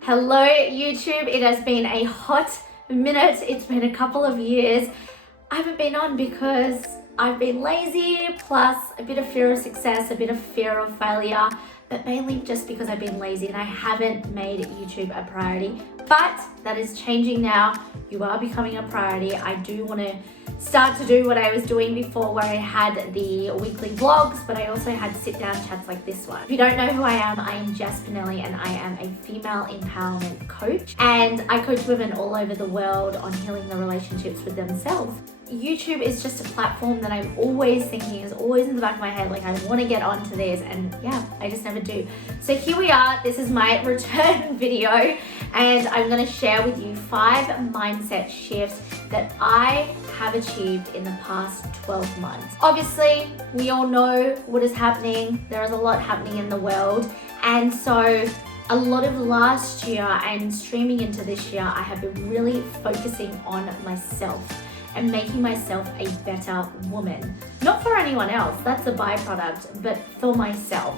Hello YouTube, it has been a hot minute. It's been a couple of years. I haven't been on because I've been lazy, plus a bit of fear of success, a bit of fear of failure, but mainly just because I've been lazy and I haven't made YouTube a priority. But that is changing now. You are becoming a priority. I do want to start to do what I was doing before, where I had the weekly vlogs, but I also had sit down chats like this one. If you don't know who I am Jess Pinili, and I am a female empowerment coach, and I coach women all over the world on healing the relationships with themselves. YouTube is just a platform that I'm always thinking, is always in the back of my head, like I want to get onto this, and yeah, I just never do. So here we are, this is my return video, and I'm going to share with you 5 mindset shifts that I have achieved in the past 12 months. Obviously, we all know what is happening. There is a lot happening in the world, and so a lot of last year and streaming into this year, I have been really focusing on myself and making myself a better woman. Not for anyone else, that's a byproduct, but for myself.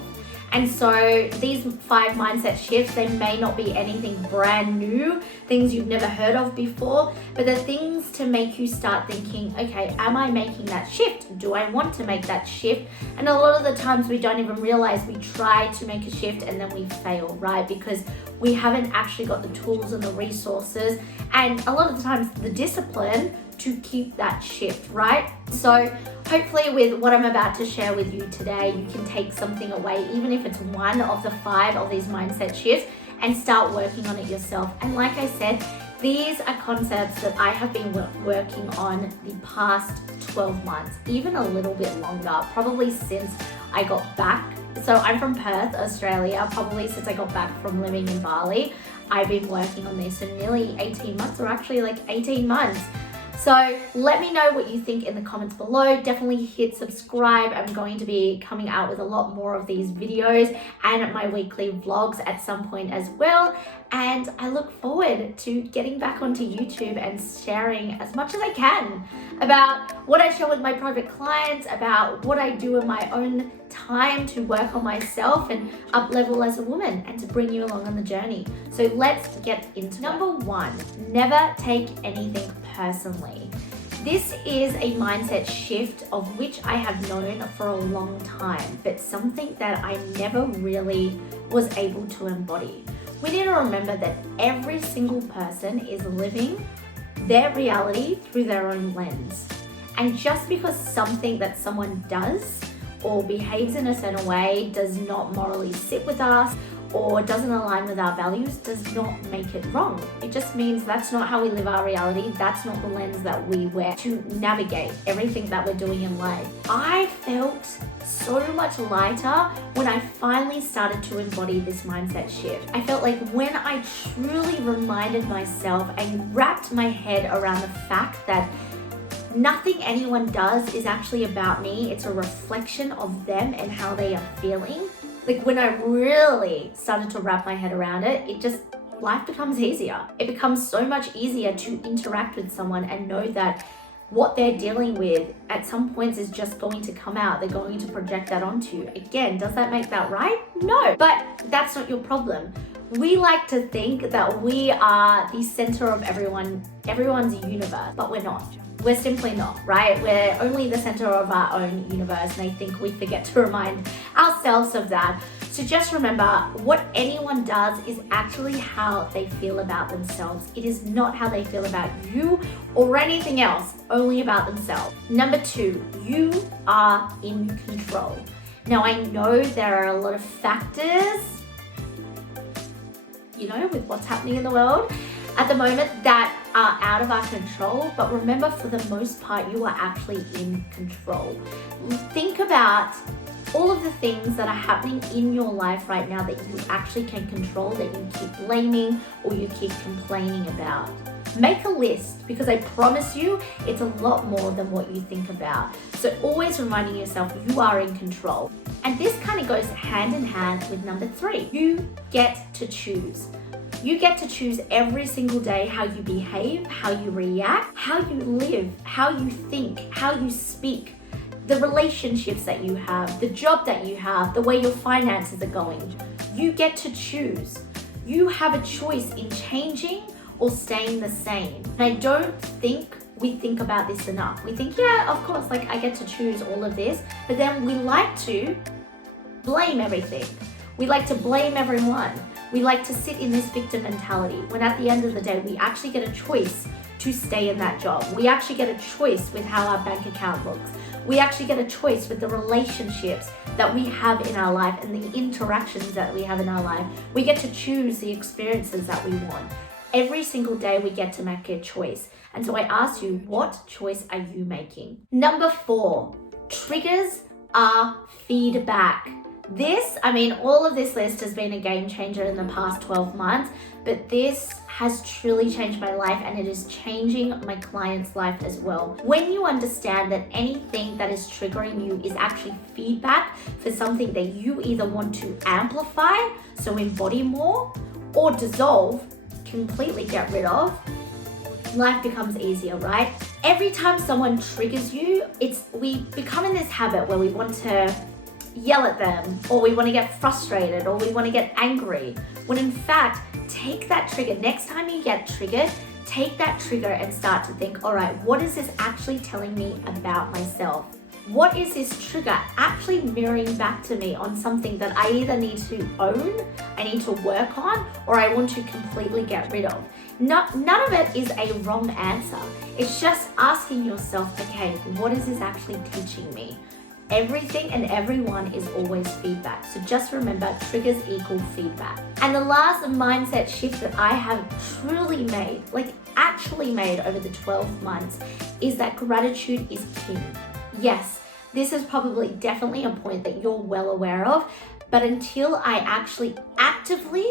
And so these 5 mindset shifts, they may not be anything brand new, things you've never heard of before, but they're things to make you start thinking, okay, am I making that shift? Do I want to make that shift? And a lot of the times we don't even realize we try to make a shift and then we fail, right? Because we haven't actually got the tools and the resources, and a lot of the times the discipline to keep that shift, right? So hopefully with what I'm about to share with you today, you can take something away, even if it's one of the 5 of these mindset shifts, and start working on it yourself. And like I said, these are concepts that I have been working on the past 12 months, even a little bit longer, probably since I got back. So I'm from Perth, Australia, probably since I got back from living in Bali, I've been working on this for nearly 18 months, or actually like 18 months. So let me know what you think in the comments below. Definitely hit subscribe. I'm going to be coming out with a lot more of these videos and my weekly vlogs at some point as well. And I look forward to getting back onto YouTube and sharing as much as I can about what I share with my private clients, about what I do in my own time to work on myself and up level as a woman, and to bring you along on the journey. So let's get into Number 1, never take anything personally. This is a mindset shift of which I have known for a long time, but something that I never really was able to embody. We need to remember that every single person is living their reality through their own lens. And just because something that someone does or behaves in a certain way does not morally sit with us or doesn't align with our values does not make it wrong. It just means that's not how we live our reality. That's not the lens that we wear to navigate everything that we're doing in life. I felt so much lighter when I finally started to embody this mindset shift. I felt like when I truly reminded myself and wrapped my head around the fact that nothing anyone does is actually about me. It's a reflection of them and how they are feeling. Like when I really started to wrap my head around it, life becomes easier. It becomes so much easier to interact with someone and know that what they're dealing with at some points is just going to come out. They're going to project that onto you. Again, does that make that right? No, but that's not your problem. We like to think that we are the center of everyone's universe, but we're not. We're simply not, right? We're only the center of our own universe, and I think we forget to remind ourselves of that. So just remember, what anyone does is actually how they feel about themselves. It is not how they feel about you or anything else, only about themselves. Number 2, you are in control. Now, I know there are a lot of factors, with what's happening in the world at the moment that are out of our control, but remember, for the most part, you are actually in control. Think about all of the things that are happening in your life right now that you actually can control, that you keep blaming or you keep complaining about. Make a list, because I promise you it's a lot more than what you think about. So always reminding yourself you are in control. And this kind of goes hand in hand with number 3. You get to choose. You get to choose every single day how you behave, how you react, how you live, how you think, how you speak, the relationships that you have, the job that you have, the way your finances are going. You get to choose. You have a choice in changing or staying the same. And I don't think we think about this enough. We think, yeah, of course, like I get to choose all of this, but then we like to blame everything. We like to blame everyone. We like to sit in this victim mentality when at the end of the day, we actually get a choice to stay in that job. We actually get a choice with how our bank account looks. We actually get a choice with the relationships that we have in our life and the interactions that we have in our life. We get to choose the experiences that we want. Every single day we get to make a choice. And so I ask you, what choice are you making? Number 4, triggers are feedback. All of this list has been a game changer in the past 12 months, but this has truly changed my life and it is changing my client's life as well. When you understand that anything that is triggering you is actually feedback for something that you either want to amplify, so embody more, or dissolve, completely get rid of, life becomes easier, right? Every time someone triggers you, we become in this habit where we want to yell at them, or we want to get frustrated, or we want to get angry. When in fact, take that trigger. Next time you get triggered, take that trigger and start to think, all right, what is this actually telling me about myself? What is this trigger actually mirroring back to me on something that I either need to own, I need to work on, or I want to completely get rid of? None of it is a wrong answer. It's just asking yourself, okay, what is this actually teaching me? Everything and everyone is always feedback. So just remember, triggers equal feedback. And the last mindset shift that I have truly made, like actually made over the 12 months, is that gratitude is king. Yes, this is probably definitely a point that you're well aware of, but until I actually actively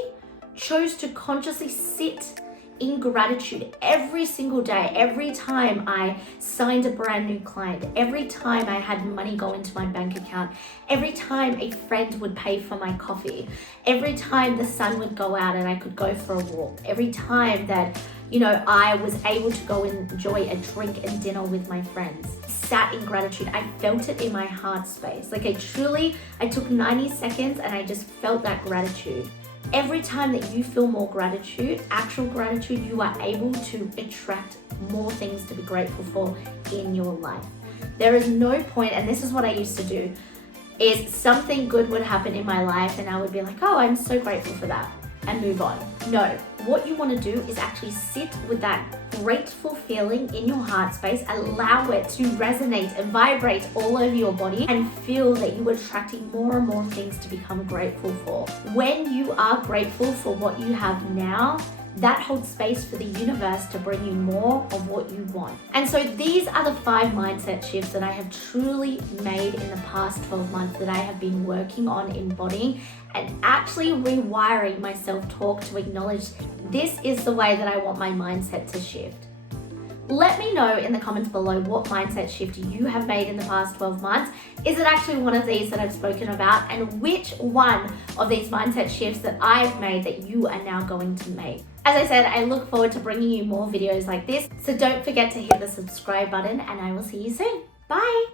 chose to consciously sit in gratitude every single day, every time I signed a brand new client, every time I had money go into my bank account, every time a friend would pay for my coffee, every time the sun would go out and I could go for a walk, every time that, I was able to go and enjoy a drink and dinner with my friends, sat in gratitude. I felt it in my heart space. Like I took 90 seconds and I just felt that gratitude. Every time that you feel more gratitude, actual gratitude, you are able to attract more things to be grateful for in your life. There is no point, and this is what I used to do, is something good would happen in my life and I would be like, oh, I'm so grateful for that, and move on. No, what you want to do is actually sit with that grateful feeling in your heart space, allow it to resonate and vibrate all over your body, and feel that you are attracting more and more things to become grateful for. When you are grateful for what you have now, that holds space for the universe to bring you more of what you want. And so these are the 5 mindset shifts that I have truly made in the past 12 months that I have been working on embodying and actually rewiring my self-talk to acknowledge this is the way that I want my mindset to shift. Let me know in the comments below what mindset shift you have made in the past 12 months. Is it actually one of these that I've spoken about? And which one of these mindset shifts that I've made that you are now going to make? As I said, I look forward to bringing you more videos like this. So don't forget to hit the subscribe button and I will see you soon. Bye.